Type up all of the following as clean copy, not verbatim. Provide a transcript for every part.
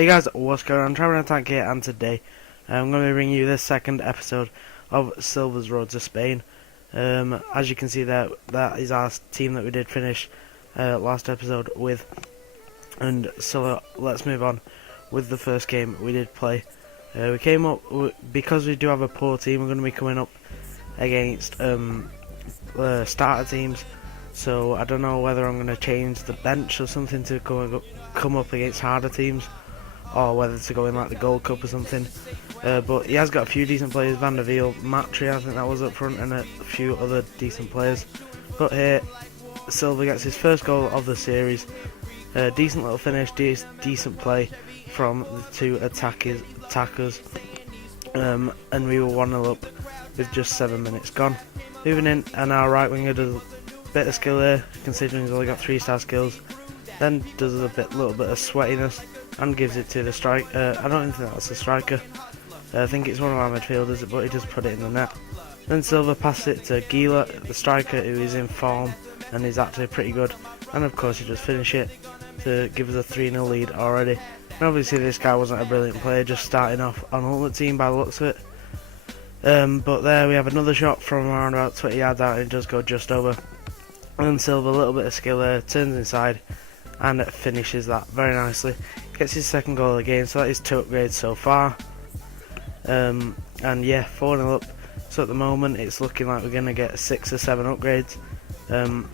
Hey guys, what's going on? Traveling Tank here, and today I'm going to bring you the second episode of Silvas Road to Spain. As you can see there, that is our team that we did finish last episode with. And so let's move on with the first game we did play. We came up, because we do have a poor team, we're going to be coming up against starter teams. So I don't know whether I'm going to change the bench or something to come up against harder teams, or whether to go in like the Gold Cup or something. But he has got a few decent players, Van der Wiel, Matri, I think that was up front, and a few other decent players. But here, Silva gets his first goal of the series. Decent little finish, decent play from the two attackers. And we were 1-0 up with just 7 minutes gone. Moving in, and our right winger does a bit of skill here, considering he's only got 3-star skills. Then does a little bit of sweatiness and gives it to the striker. I don't think that's a striker. I think it's one of our midfielders, but he just put it in the net. Then Silva passes it to Gila, the striker, who is in form and is actually pretty good. And of course he just finished it to give us a 3-0 lead already. And obviously this guy wasn't a brilliant player, just starting off on Ultimate Team by the looks of it. But there we have another shot from around about 20 yards out, and it does go just over. And Silva, a little bit of skill there, turns inside and finishes that very nicely. Gets his second goal of the game, so that is 2 upgrades so far. And yeah, 4-0 up. So at the moment it's looking like we're going to get 6 or 7 upgrades. And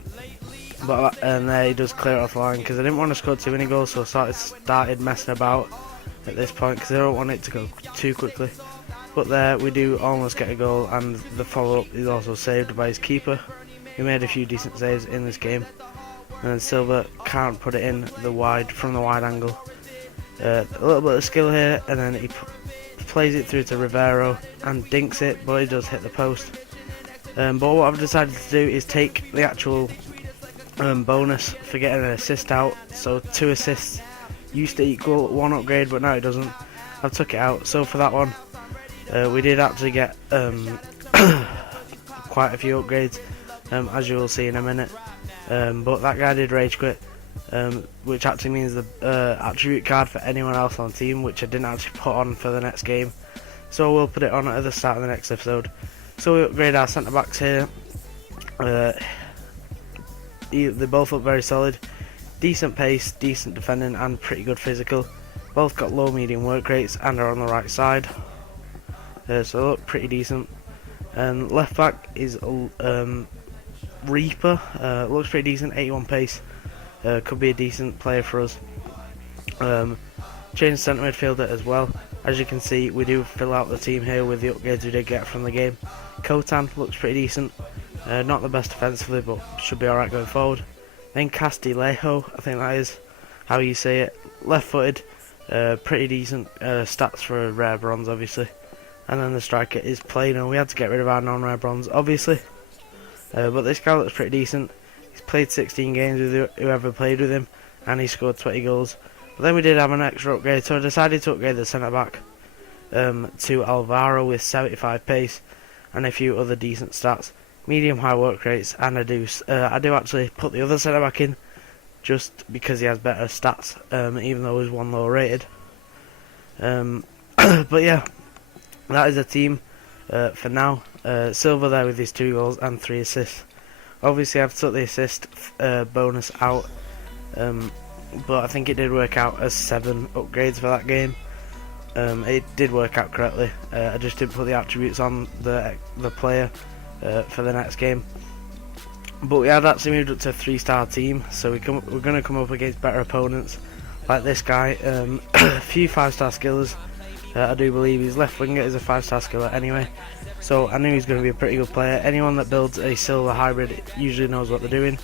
there he does clear it off the line, because I didn't want to score too many goals, so I started messing about at this point, because I don't want it to go too quickly. But there we do almost get a goal, and the follow-up is also saved by his keeper, who made a few decent saves in this game. And then Silva can't put it in from the wide angle. A little bit of skill here, and then he plays it through to Rivero and dinks it, but he does hit the post. But what I've decided to do is take the actual bonus for getting an assist out. So 2 assists used to equal 1 upgrade, but now it doesn't. I've took it out. So for that one, we did actually get quite a few upgrades, as you will see in a minute. But that guy did rage quit, which actually means the attribute card for anyone else on the team, which I didn't actually put on for the next game, so we'll put it on at the start of the next episode. So we upgrade our centre backs here. They both look very solid, decent pace, decent defending, and pretty good physical. Both got low medium work rates and are on the right side, so they look pretty decent. And left back is Reaper, looks pretty decent, 81 pace, could be a decent player for us. Change centre midfielder as well. As you can see, we do fill out the team here with the upgrades we did get from the game. Kotan looks pretty decent, not the best defensively, but should be alright going forward. Then Castilejo, I think that is how you say it, left footed, pretty decent stats for a rare bronze obviously. And then the striker is Plano. We had to get rid of our non-rare bronze obviously. But this guy looks pretty decent. He's played 16 games with whoever played with him, and he scored 20 goals. But then we did have an extra upgrade, so I decided to upgrade the centre back to Alvaro with 75 pace and a few other decent stats, medium high work rates, and I do actually put the other centre back in just because he has better stats, even though he's 1 lower rated. But yeah, that is a team for now. Silva there with his 2 goals and 3 assists. Obviously I've took the assist bonus out, but I think it did work out as 7 upgrades for that game. It did work out correctly. I just didn't put the attributes on the player for the next game. But we had actually moved up to a 3-star team, so we're going to come up against better opponents like this guy. A few 5-star skillers. I do believe his left winger is a 5-star skiller anyway, so I knew he was going to be a pretty good player. Anyone that builds a Silva hybrid usually knows what they're doing.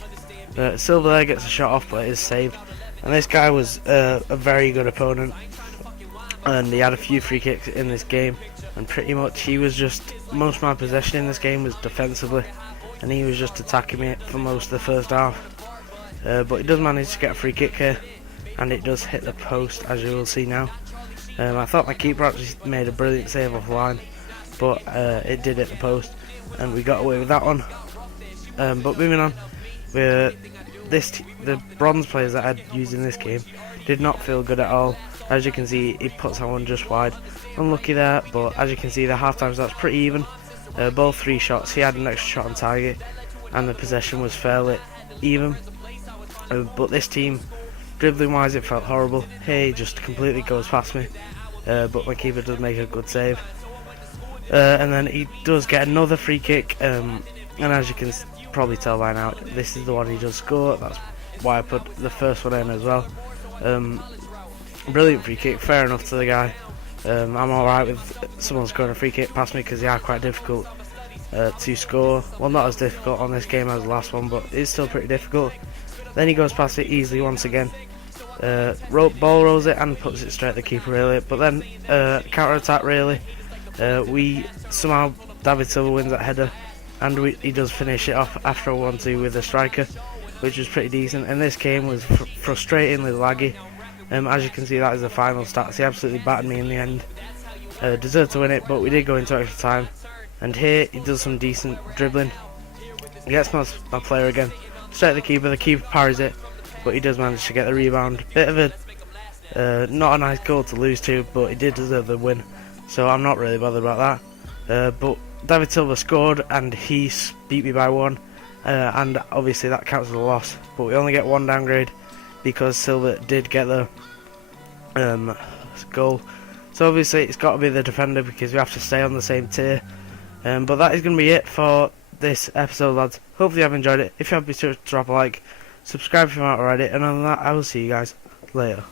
Silva there gets a shot off, but it is saved. And this guy was a very good opponent, and he had a few free kicks in this game, and pretty much he was just, most of my possession in this game was defensively, and he was just attacking me for most of the first half. But he does manage to get a free kick here, and it does hit the post, as you will see now. I thought my keeper actually made a brilliant save off the line, but it did hit the post, and we got away with that one. But moving on, the bronze players that I'd used in this game did not feel good at all. As you can see, he puts that one just wide. Unlucky there, but as you can see, the half-time stats pretty even. Both 3 shots, he had an extra shot on target, and the possession was fairly even. But this team, dribbling wise, it felt horrible. He just completely goes past me, but my keeper does make a good save. And then he does get another free kick, and as you can probably tell by now, this is the one he does score. That's why I put the first one in as well. Brilliant free kick, fair enough to the guy. I'm alright with someone scoring a free kick past me because they are quite difficult to score. Well, not as difficult on this game as the last one, but it's still pretty difficult. Then he goes past it easily once again. Ball rolls it and puts it straight at the keeper really. But then counter attack really. We somehow David Silva wins that header, and he does finish it off after a 1-2 with a striker, which was pretty decent. And this game was frustratingly laggy. As you can see, that is the final stats. He absolutely battered me in the end. Deserved to win it, but we did go into extra time. And here he does some decent dribbling. He gets my player again, straight at the keeper. The keeper parries it, but he does manage to get the rebound. Bit of a not a nice goal to lose to, but he did deserve the win, so I'm not really bothered about that. But David Silva scored, and he beat me by 1, and obviously that counts as a loss. But we only get 1 downgrade because Silva did get the goal. So obviously it's got to be the defender because we have to stay on the same tier. But that is going to be it for this episode, lads. Hopefully you have enjoyed it. If you have, be sure to drop a like, subscribe if you're not already, and other than that, I will see you guys later.